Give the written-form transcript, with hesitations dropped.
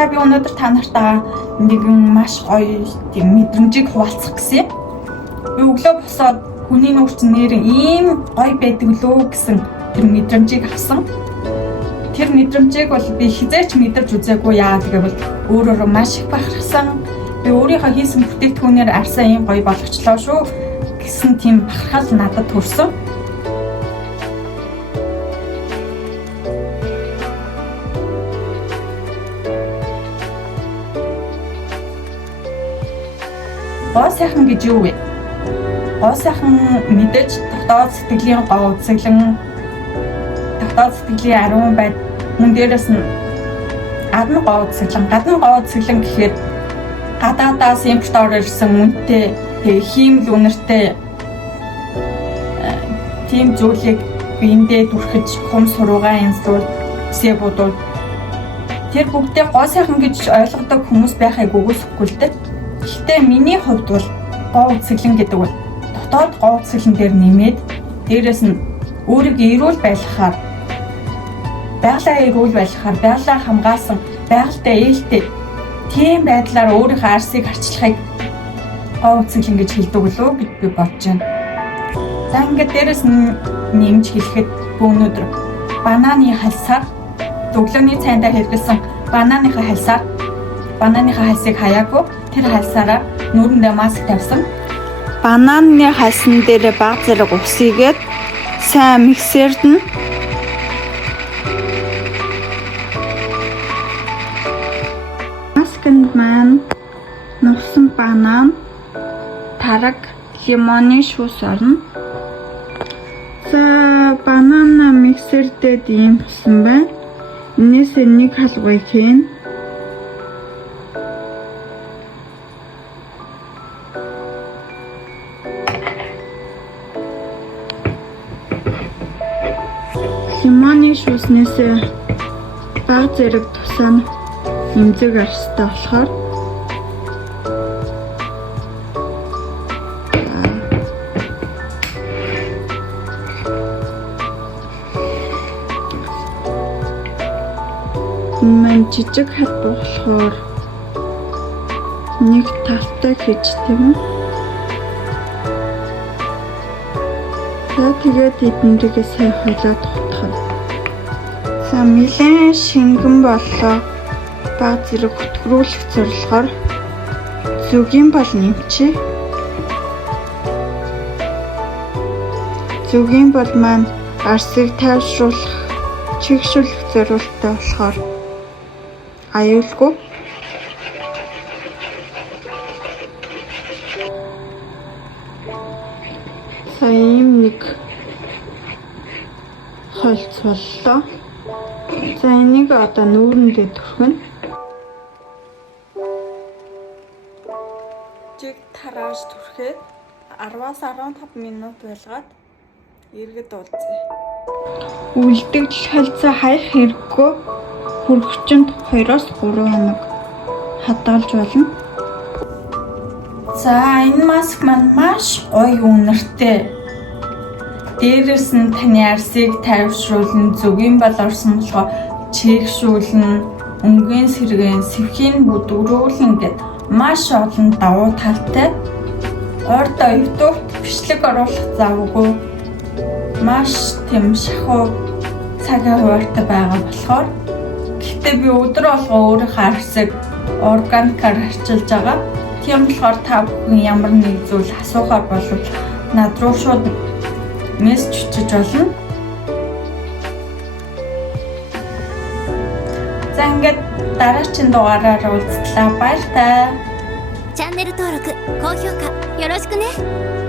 За би өнөөдөр та нартаа нэгэн маш гоё тийм мэдрэмжийг хуваалцах гэсэн. Би өглөө босоод хүний нүүрч нэр ийм гоё байдаг лөө гэсэн тэр мэдрэмжийг авсан. Тэр мэдрэмжийг бол би хизээч мэдэрч үзээгүй яа гэвэл өөрөөрөө маш их бахархсан. Би өөрийнхөө хийсэн бүтээгдэхүүнээр арьсаа ийм гоё болгочлоо шүү гэсэн тийм бахархал надад төрсөн. Гоо сайхан гэж юу вэ? Гоо сайхан мэдээж дотоод сэтгэлийн гоо үзэглэн дотоод сэтгэлийн ариун байд мөн дээрээс нь гадна гоо үзэглэн гэхээр гадаадаас импортоор ирсэн үнэтэй хиймэл үнэртэй тийм зүйлийг биендээ дүрхэж хум суруугаа янзлуул үсээ бодвол тэр бүгдээ гоо сайхан гэж ойлгодог хүмүүс байхыг үгүйсэхгүй л дээ. Гэхдээ миний хувьд бол гоо үзэглэн гэдэг нь дотоод гоо үзэглэн дээр нэмээд дээрэс нь өөрийгөө эрүүл байлгахаар байгалаа хамгаалсан байгальтай ээлтэй тийм байдлаар өөрийнхөө арсыг арчлахыг гоо үзэглэн гэж хэлдэг лөө гэж би бодож байна. За ингээд дээрэс нь нэмж хэлэхэд өнөөдөр бананы хальсаар өглөөний цайндаа хэрэглэсэн бананыхаа хальсыг хаяагүй тэр хальсаараа нүүрэндээ маск тавьсан. Бананы хальсан дээр баг зэрэг усыгээд сайн миксерд нь масканд маань нугсан банан, тараг, лимоны шүүс орно. За банана миксердээ ийм болсон байна. Энээсээ нэг халгыг хийн. Лимоны шүүснээсээ баг зэрэг тусаа нэмзэг арьстай болохоор мен жижиг хат болохоор нэг тавтай хийж тийм үү. Тэгээд эднэрийгээ сайн хойлоод хутгах. За нэлээд шингэн боллоо. Баг зэрэг хөтгөрүүлэх зорилгоор зүгийн бол нэмчээ. Зүгийн бол маань арсыг тайвшруулах, чигшүүлэх зорилттой болохоор аюулгүй. За ийм нэг хойлц боллоо. За энийг одоо нүүрэндээ түрхэнэ. Жиг тарааж түрхээд 10-аас 15 минут байлгаад эргэж уулзъя. Үлдэгдэл хальцаа хаях хэрэггүй. Хүрхчэнд 2-3 хоног хадгалж болно. За энэ маск маань маш гоё үнэртэй. Дээрээс нь таны арсыг тайвшруулна, зүгийн бол орсон болохоор чигшүүлнэ, өнгийн сэргэн, сэвхийн бүдгрүүлнэ гэд маш олон давуу талтай. Ордоо өвдөлт бичлэг оруулах завгүй. Маш тийм шахуу цагаа хуваартай байгаа болохоор гэхдээ би өдөр болгоо өөрийнхөө арсыг органикаар арчилж байгаа. Тийм болохоор та бүхэн ямар нэг зүйл асуухаар болвол над руу шууд мессеж бичиж болно. За ингээд дараагийн дугаараар уулзлаа. Баяр таа. チャンネル登録、高評価よろしくね。